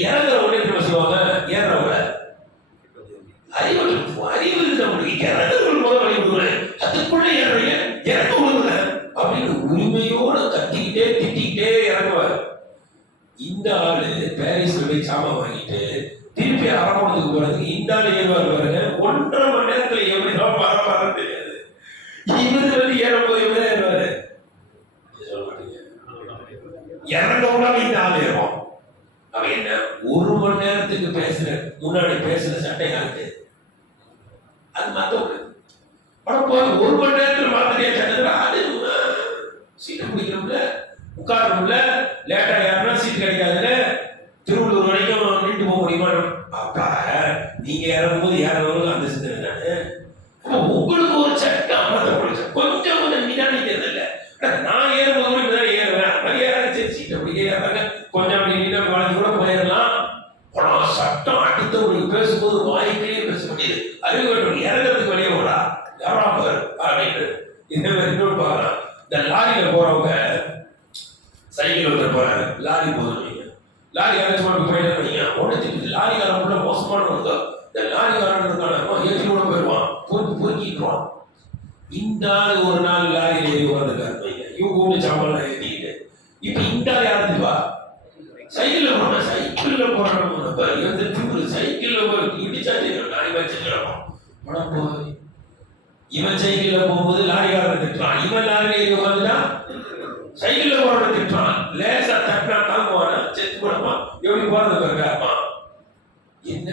இறங்குற உடனே என்ன செய்வாங்க? ஏறுறவங்க அறிவு நம்மளுக்கு இறங்குறவங்க முதல் வழி கொடுக்குறேன், அதுக்குள்ள ஏறுறீங்க, இறங்க விடுங்க அப்படின்னு உரிமையோட கத்திக்கிட்டே திட்டிக்கிட்டே இறங்குவார். இந்த ஆளு பாரிஸ்ல போய் சாமான் வாங்கிட்டு திருப்பி அரக்கோணத்துக்கு போறதுக்கு இந்த ஆளு ஏறுவார் பாருங்க. 1.5 மணி நேரத்துல எப்படிதான் பரவாயில்ல தெரியாது. இவரு வந்து ஏறும்போது எப்படி ஏறுவாரு சொல்ல மாட்டீங்க. இறங்கவுடா இந்த ஆள் ஏறுவோம். அவன் என்ன 1 மணி நேரத்துக்கு பேசுற முன்னாடி பேசுற சட்டை யாருக்கு? அது மத்தவங்க. படம் 1 மணி நேரத்துல மாத்திரையா சட்டத்துல அது சீட்டை பிடிக்கணும்ல, உட்காரணும்ல, லேட்டா யாருன்னா சீட் கிடைக்காதுல்ல, திருவள்ளூர் வரைக்கும் நின்று போக முடியுமா? அப்பா நீங்க இறங்கும்போது யாரும் அந்த சிந்தனை தானே. உங்களுக்கு ஒரு சட்டம் அமர்த்தப்படுச்சு, கொஞ்சம் நிதானிக்கிறது இல்லை. நான் ஏறும்போது இப்பதான் ஏறுவேன், ஏறாச்சு சீட்டை பிடிக்க ஏறாங்க, கொஞ்சம் அப்படி நீங்க வளர்ந்து கூட போயிடலாம். ஆனால் சட்டம் அடுத்தவங்களுக்கு பேசும்போது வாய்க்கிலேயே பேச முடியுது. அறிவு கட்டணும், இறங்குறதுக்கு வெளியே போடா யாரா பாரு அப்படின்னு இந்த மாதிரி இன்னொரு பார்க்கலாம். இந்த லாரியில போறவங்க சைக்கிள் வந்து போறாங்க, லாரி போதும், லாரி யாராச்சும் போயிட்டு உடச்சிட்டு லாரிக்காரன் மோசமானவங்க. இந்த லாரிக்காரன் இருக்கான ஏற்றி கூட போயிடுவான், பொறுக்கிடுவான். இந்த ஆள் ஒரு நாள் லாரியில் ஏறி உட்காந்துருக்காரு, இவங்க கூட சாமான் ஏற்றிக்கிட்டு. இப்ப இந்த ஆள் யாருவா? சைக்கிள்ல போன, சைக்கிள்ல போறான், சைக்கிள்ல இடிச்சா லாரி வச்சுக்கிறோம். இவன் சைக்கிள்ல போகும்போது லாரிக்காரன் திட்டுறான், இவன் லாரி ஏறி உட்காந்துட்டா சைக்கிள்ல போறவன திட்டுறான். லேசா தட்டினா தாங்குவானா, செத்து போனமா, எப்படி போறது பாருங்க. என்ன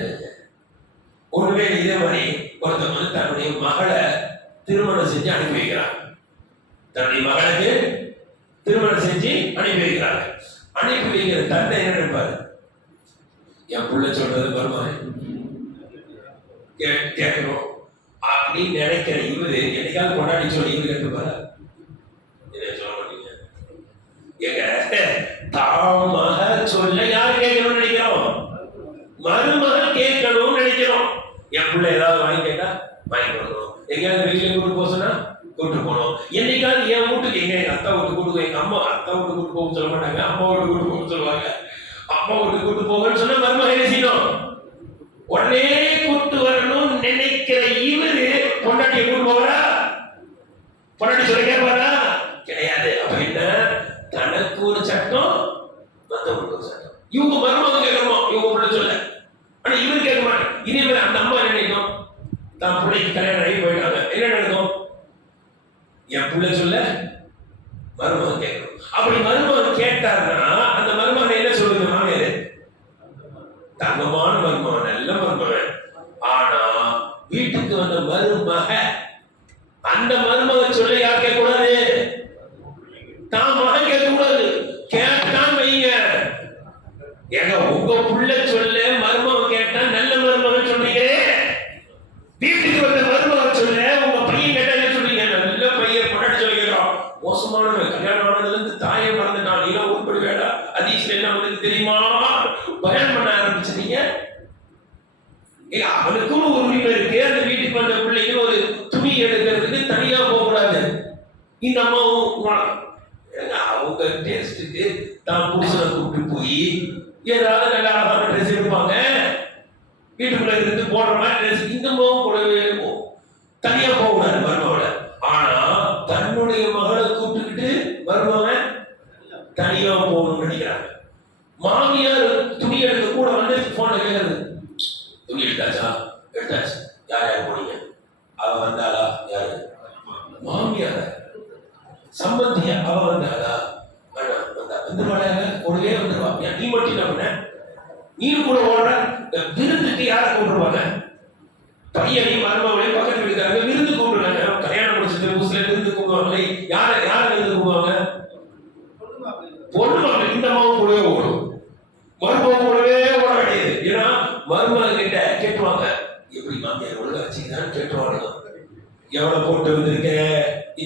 ஒருவே இதே மாதிரி ஒருத்தன் வந்து தன்னுடைய மகளை திருமணம் செஞ்சு அனுப்பி வைக்கிறான். தன்னுடைய மகளுக்கு திருமணம் செஞ்சு அனுப்பி வைக்கிறாங்க. அனுப்பி வைக்கிற தந்தை என்ன நினைப்பாரு? என் புள்ள சொல்றது வருமா கேட்கணும் அப்படின்னு நினைக்கிற இவரு என்னைக்காவது கொண்டாடி சொல்லி இவரு கேட்டுப்பாரு? சொல்ல மாட்டீங்க. தாமக சொல்ல யாரு கேட்கணும்னு நினைக்கிறோம்? மருமகள் கேட்கணும்னு நினைக்கிறோம். என் பிள்ளை ஏதாவது வாங்கி கேட்டா வாங்கி கொடுக்கணும், எங்கேயாவது வெளியில கூட்டு போக சொன்னா கூட்டு போகணும். என்னைக்காவது என் வீட்டுக்கு எங்க அத்தா வீட்டு கூட்டு, எங்க அம்மா அத்தா வீட்டு கூட்டு போக சொல்ல மாட்டாங்க, அம்மா வீட்டு கூட்டு போக சொல்லுவாங்க. அம்மா வீட்டு கூட்டு போகன்னு சொன்னா மருமகள் என்ன செய்யணும்? உடனே கூட்டு வரணும்னு நினைக்கிற இவரு பொண்டாட்டியை கூட்டு போவாரா? பொண்டாட்டி சொல்ல கேட்பாரா? கிடையாது. அப்ப என்ன? தனக்கு ஒரு சட்டம், மற்றவங்களுக்கு ஒரு சட்டம். இவங்க மருமகன் கேட்கணும், இவங்க பிள்ளை சொல்ல, ஆனா இவரு கேட்க மாட்டேன். இதே மாதிரி அந்த அம்மா என்ன நினைக்கும்? தான் பிள்ளைக்கு கல்யாணம் ஆகி போயிட்டாங்க, என்ன நடக்கும்? என் பிள்ளை சொல்ல மருமகன் கேட்கணும். அப்படி மருமகன் கேட்டாருன்னா அந்த மருமகன் என்ன சொல்லுங்க மாமியாரு? தங்கமான மருமகன், நல்ல மருமகன். ஆனா வீட்டுக்கு வந்த மருமக, அந்த மருமகன் சொல்ல யார் கேட்க கூடாது? தான் மகன் கேட்க கூடாது. கேட்டான் வைங்க, ஏங்க உங்க புள்ள சொல்ல மருமகன் கேட்டா நல்ல மருமகன் சொல்றீங்க. வீட்டுக்கு வந்த மருமகன் சொல்ல உங்க பையன் கேட்டா என்ன சொல்றீங்க? நல்ல பையன் பொண்டாட்டி சொல்லிக்கிறோம். மோசமானவன், கல்யாணம் ஆனதுல இருந்து தாயை மறந்துட்டான், நீங்க உருப்படி வேடா, அதிசயம் என்ன அவனுக்கு தெரியுமா? பயன் பண்ண ஆரம்பிச்சிட்டீங்க. அவனுக்கும் ஒரு உரிமை இருக்கு. அந்த வீட்டுக்கு வந்த பிள்ளைக்கு ஒரு துணி எடுக்கிறதுக்கு தனியா போகக்கூடாது. இந்த அம்மாவும் அவங்க டேஸ்டுக்கு தான் புருஷனை கூப்பிட்டு போய் ஏதாவது நல்ல அழகான ட்ரெஸ் எடுப்பாங்க, வீட்டுக்குள்ள இருந்து போடுற மாதிரி ட்ரெஸ். இந்த அம்மாவும் கூடவே தனியா போகக்கூடாது மருமகளை. ஆனா தன்னுடைய மகளை கூப்பிட்டுக்கிட்டு மருமகன் தனியா போகணும்னு நினைக்கிறாங்க. மாமியார் துணி எடுக்க கூட வந்து போன கேட்கறது, துணி எடுத்தாச்சா? எடுத்தாச்சு. யார் யார் போனீங்க? அவ வந்தாளா? யாரு? மாமியார. சம்பந்தியா? அவ வந்தாளா? கூடவே வந்துருவா. நீ மட்டும் என்ன பண்ண? நீ கூட ஓடுற. விருந்துக்கு யாரை கூப்பிடுவாங்க? பையனையும் மருமகளையும் பக்கத்து வீட்டுக்காரங்க விருந்து கூப்பிடுறாங்க. கல்யாணம் முடிச்சது புதுசுல விருந்து கூப்பிடுவாங்களே, யாரை விருந்து கூப்பிடுவாங்க? பொண்ணு மாப்பிள்ளை. இந்த அம்மாவும் கூடவே ஓடும், மருமகன் கூடவே ஓட வேண்டியது. ஏன்னா மருமகன் கிட்ட கேட்டுவாங்க, எப்படி மாமியார் ஒழுங்கா வச்சுக்கிதான்னு கேட்டுவாங்க. எவ்வளவு போட்டு வந்திருக்க?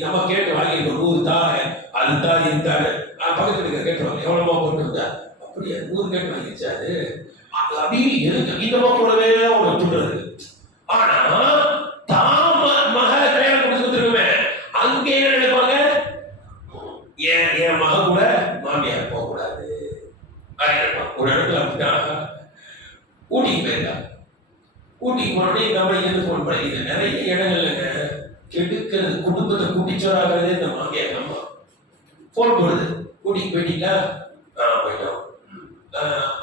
நம்ம கேட்டு வாங்கிருக்கோம், 100 தாய், அது தாய், இது தாய். பக்கத்து வீட்டுக்கு கேட்டுவாங்க, எவ்வளவா போட்டு வந்தா? அப்படியே 100 கேட்டு வாங்கிச்சாரு. அப்படி எதுக்கு இந்த கூடவே அவனை துண்டுறது. ஆனா தாம மக கல்யாணம் கொடுத்து கொடுத்துருக்குமே, அங்கே என்ன நினைப்பாங்க? என் மக கூட மாமியார் போக கூடாது. ஒரு இடத்துல அப்படிதான் ஊட்டிக்கு போயிருக்கா. ஊட்டிக்கு போனோடனே இந்த அம்மா இருந்து போன் பண்ணிக்குது. நிறைய இடங்கள்லங்க கெடுக்கிறது, குடும்பத்தை குட்டிச்சோராகிறதே இந்த மாமியார் அம்மா. போன் போடுது, ஊட்டிக்கு போயிட்டீங்களா? போயிட்டோம்.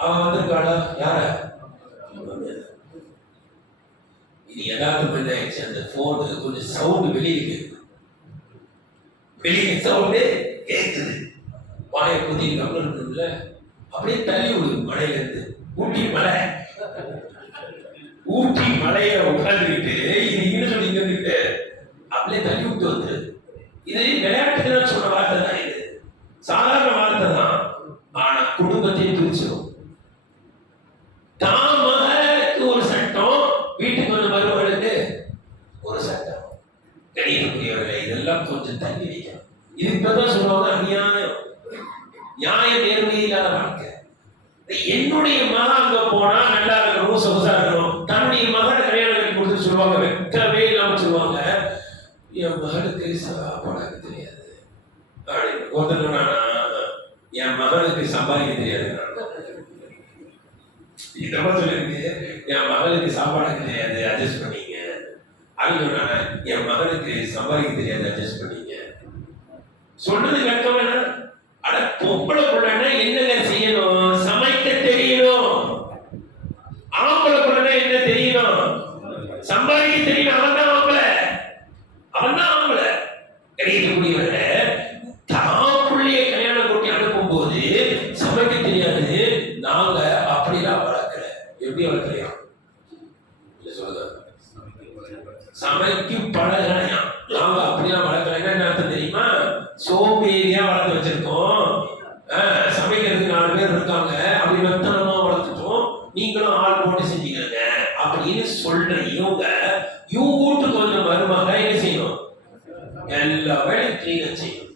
அவன் வந்திருக்காளா? யார? இது யதார்த்தம் என்ன ஆயிடுச்சு, அந்த போனு கொஞ்சம் சவுண்டு வெளியே கேட்குது. வெளியே சவுண்டு கேட்குது. வாயை குத்தி கப்பல் இருக்குல்ல, அப்படியே தள்ளி விடுது மலையில இருந்து. ஊட்டி மலை, ஊட்டி மலையை உட்காந்துக்கிட்டு இது என்ன சொல்லி இருந்துட்டு அப்படியே தள்ளி விட்டு வந்துரு. இது விளையாட்டுக்கு தான் சொல்ற வார்த்தை தான், இது சாதாரண வார்த்தை தான். ஆனா குடும்பத்தையும் பிரிச்சிடும். தாமக்கு ஒரு சட்டம், வீட்டுக்கு வந்து மருமகளுக்கு ஒரு சட்டம். கணிதக்குரியவர்களை இதெல்லாம் கொஞ்சம் தள்ளி வைக்கணும். இது இப்பதான் சொல்லுவாங்க அநியாயம், நியாயம், நேர்மை இல்லாத வாழ்க்கை. என்னுடைய மகன் அங்க போனா நல்லா இருக்கணும், சொகுசா இருக்கணும். தன்னுடைய மகனை கல்யாணம் கட்டி கொடுத்து சொல்லுவாங்க, வெட்டவே இல்லாம சொல்லுவாங்க, என் மகனுக்கு சாப்பாடு தெரியாது அப்படின்னு. ஒருத்தர் என் மகனுக்கு சம்பாதிக்க தெரியாது. இதமா சொல்லிருக்கு, என் மகளுக்கு சாப்பாடு தெரியாது, அட்ஜஸ்ட் பண்ணீங்க. அப்படின்னு என் மகனுக்கு சம்பாதிக்க தெரியாது, அட்ஜஸ்ட் பண்ணீங்க. சொல்றது வெட்கம் வேணா? அட பொம்பளை பிள்ளைன்னா என்னங்க செய்யணும்? சமைக்க தெரியணும். ஆம்பளை பிள்ளைன்னா என்ன தெரியணும்? சம்பாதிக்க தெரியணும். அவன் தான் ஆம்பளை, அவன் தான் ஆம்பளை. கிடைக்கக்கூடியவரை தான் பிள்ளைய கல்யாணம் கொட்டி அனுப்பும் போது சமைக்க தெரியாது. நாங்க அப்படிலாம் வளர்க்கல. எப்படி வளர்க்கலையா? சொல்லுங்க, சமைக்கு பழகலையா? நாங்க அப்படிலாம் வளர்க்கலைன்னா என்ன அர்த்தம் தெரியுமா? சோம்பேறியா வளர்த்து வச்சிருக்கோம். சமைக்கிறதுக்கு 4 பேர் இருக்காங்க, அப்படி வெத்தனமா வளர்த்துட்டோம், நீங்களும் ஆள் போட்டு செஞ்சுக்கிறீங்க அப்படின்னு சொல்ற இவங்க வீட்டுக்கு வந்த மருமக என்ன செய்யணும்? எல்லா வேலையும் கிளீனா செய்யணும்.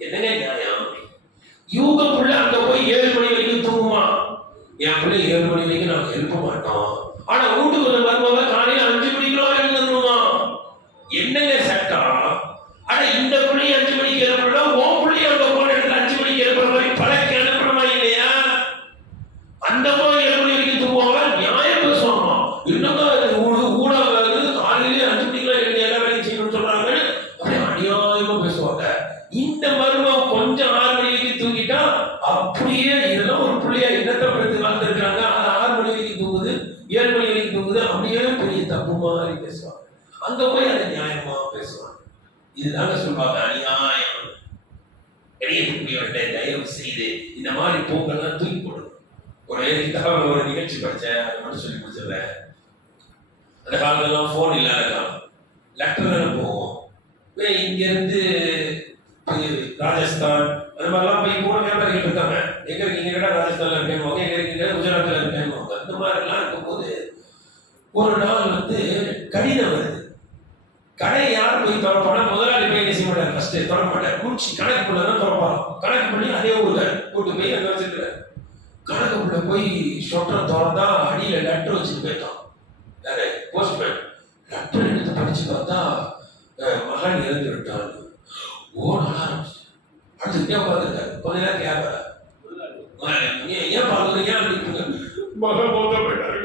என்னங்க நியாயம்? இவங்க பிள்ளை அங்க போய் 7 மணி வரைக்கும் தூங்குமா? என் பிள்ளை 7 மணி வரைக்கும் நாங்க எழுப்ப மாட்டோம். ஆனா வீட்டுக்கு வந்த மருமக காலையில 5 மணிக்கெல்லாம் எழுந்துருமா? என்னங்க சட்டம்? ஆனா இந்த பிள்ளைய 5 மணிக்கு எழுப்பணும், உன் பிள்ளைய அங்க போன இடத்துல 5 மணிக்கு எழுப்புற மாதிரி பழக்க அனுப்பணுமா இல்லையா? அந்த மாதிரி 7 மணி வரைக்கும் தூங்குவாங்க, நியாயம் பேசுவாங்க. இன்னும் ஊடாக காலையிலே 5 மணிக்கெல்லாம் எழுதி எல்லா வேலையும் செய்யணும்னு சொல்றாங்க, அப்படியே அநியாயமா பேசுவாங்க. இந்த மருமகம் கொஞ்சம் 6 மணி வரைக்கும் தூங்கிட்டா அப்படியே இதெல்லாம் ஒரு பிள்ளையா என்னத்தை படுத்து வளர்ந்துருக்காங்க. அது 6 மணி வரைக்கும் தூங்குது, 7 மணி வரைக்கும் தூங்குது, அப்படியே பெரிய தப்பு மாதிரி பேசுவாங்க. அங்க போய் அதை நியாயமா பேசுவாங்க. இதுதாங்க சொல்வாங்க அநியாயம். கிடைக்கக்கூடியவர்கிட்ட நண்பர்களே, தயவு செய்து இந்த மாதிரி போக்கெல்லாம் தூக்கி போடணும். ஒரு நிகழ்ச்சி படித்தேன், அதை மட்டும் சொல்லி முடிச்சிடுறேன். அந்த காலத்துலாம் ஃபோன் இல்லாத காலம், லெட்டர் தானே போவோம். இங்கேருந்து ராஜஸ்தான் அந்த மாதிரிலாம் போய் போன வியாபாரிகள் இருக்காங்க. எங்க இருக்கீங்க கேட்டால் ராஜஸ்தான்ல இருக்கேன், எங்க இருக்கீங்க குஜராத்தில் இருக்கேன். இந்த மாதிரிலாம் இருக்கும்போது ஒரு நாள் கடிதம் வருது. கடை யார் போய் திறப்பானா, முதலாளி போய் என்ன செய்ய மாட்டார், ஃபர்ஸ்ட் திறக்க மாட்டார். முடிச்சு கணக்கு பண்ண தான் திறப்பாங்க. கணக்கு பண்ணி அதே ஊர்ல கூட்டு போய் அங்கே வச்சுருக்காரு. கணக்குள்ள போய் சொட்டரை திறந்தா அடியில லெட்டர் வச்சுட்டு போயிட்டான். யாரு? போஸ்ட்மேன். லெட்டர் எடுத்து படிச்சு பார்த்தா மகன் இறந்து விட்டான். ஓட ஆரம்பிச்சு அடுத்துக்கிட்டே உட்காந்துருக்காரு. கொஞ்ச நேரம் கேட்பாரு, ஏன் பாக்குறீங்க அப்படின்னு. மகன் போத போயிட்டாரு.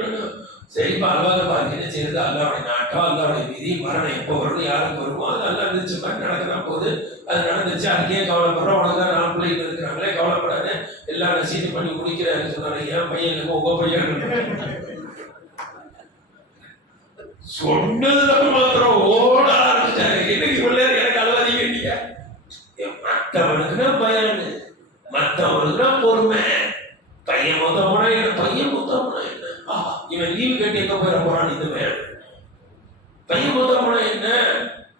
சரிப்பா, அல்லாத பாருங்க, என்ன செய்யறது, அல்லாவுடைய நாட்டம், அல்லாவுடைய விதி, மரணம் எப்போ வரும், யாருக்கு வருமோ அது அல்லா இருந்துச்சு மாதிரி நடக்கதான் போகுது. அது நடந்துச்சு, அதுக்கே கவலைப்படுறோம். உனக்குதான் 4 பிள்ளைகள் இருக்கிறாங்களே, கவலைப்படாது, எல்லாம் சீட்டு பண்ணி முடிக்கிறாரு சொன்னாரு. என் பையனுக்கு உங்க பையன் சொன்னதுக்கு மாத்திரம் ஓட ஆரம்பிச்சாரு. எனக்கு பிள்ளைங்க எனக்கு அல்லாதீங்க. நீங்க மற்றவனுக்குன்னா பயன், மற்றவனுக்குன்னா பொறுமை. பையன் மொத்த போனா என்ன, பையன் மொத்த போனா என்ன, இவன் லீவு கட்டி எங்க போயிட போறான்னு இந்த மேல். பையன் மொத்த போனா என்ன,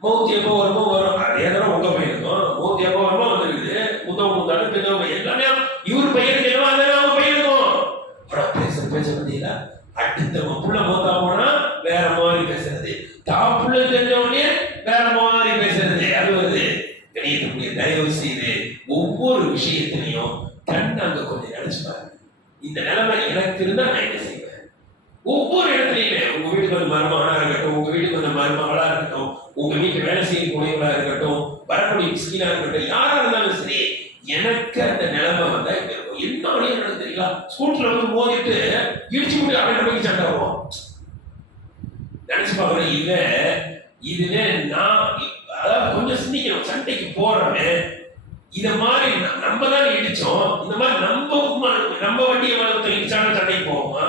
மௌத்தி எப்போ வருமோ வரும். அதே தானே உங்க பையனுக்கும் மௌத்தி எப்போ வருமோ வந்துருக்குது. முத்தம் முந்தாடு பெரியவங்க எல்லாமே இவர் பையனுக்கு என்னவோ அதான் அவங்க பையனுக்கும். ஆனா பேச பத்தியில அடுத்தவங்க புள்ள மொத்தா போனா வேற மாதிரி பேசுறது, தான் புள்ள தெரிஞ்சவனே வேற மாதிரி பேசுறது. அது வருது. கணியத்துக்குரிய தயவு செய்து ஒவ்வொரு விஷயத்திலையும் தன் அங்க கொஞ்சம் நினைச்சுப்பாரு. இந்த நிலைமை எனக்கு இருந்தா நான் என்ன செய்வேன். ஒவ்வொரு இடத்துலையுமே உங்க வீட்டுக்கு மருமகனா இருக்கட்டும், உங்க வீட்டுக்கு மருமகளா இருக்கட்டும், உங்க வீட்டு வேலை செய்யக்கூடியவங்களா இருக்கட்டும், வரக்கூடிய மிஸ்கீனா இருக்கட்டும், யாரா இருந்தாலும் சரி, எனக்கு அந்த நிலைமை வந்தா இங்க இருக்கும். என்ன வழியா நடந்து தெரியல, ஸ்கூட்டர்ல மோதிட்டு இடிச்சு விட்டு அவன் போய் சண்டை வருவோம். நினைச்சு பாக்குறேன். இல்ல இதுல நான் அதாவது கொஞ்சம் சிந்திக்கணும். சண்டைக்கு போறோன்னு இத மாதிரி நம்ம தான் இடிச்சோம். இந்த மாதிரி நம்ம வண்டியை இடிச்சாலும் சண்டைக்கு போவோமா?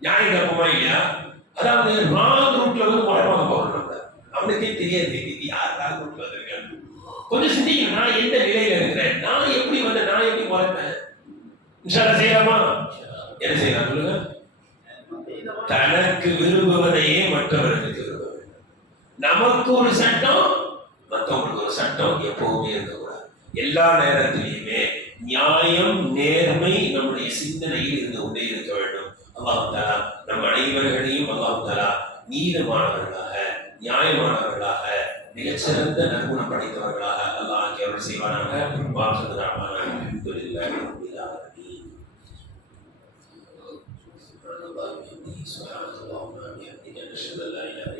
நியாயம் தப்பமா இல்லையா? அதாவது ராங் ரூட்ல முறைப்பாக போறோம். நம்ம அவனுக்கே தெரியாது யார் ராங் ரூட்ல வந்திருக்காங்க. கொஞ்சம் சிந்திக்கணும். நான் எந்த நிலையில இருக்கிறேன், நான் எப்படி நான் எப்படி முறைப்பேன். இன்ஷால்லா செய்யலாமா? என்ன செய்யலாம் சொல்லுங்க. தனக்கு விரும்புவதையே மற்றவர்களுக்கு விரும்ப வேண்டும். நமக்கு ஒரு சட்டம், மற்றவங்களுக்கு ஒரு சட்டம் எப்பவுமே இருக்கக்கூடாது. எல்லா நேரத்திலையுமே நியாயம், நேர்மை நம்முடைய சிந்தனையில் இருந்து கொண்டே இருக்க வேண்டும். அல்லாஹ் தஆலா நம் அனைவர்களையும் அல்லாஹ் தஆலா நீதமானவர்களாக, நியாயமானவர்களாக, மிகச்சிறந்த நற்குணம் படைத்தவர்களாக அல்லாஹ் அருள் செய்வானாக. سبحانك اللهم وبحمدك نشهد ان لا اله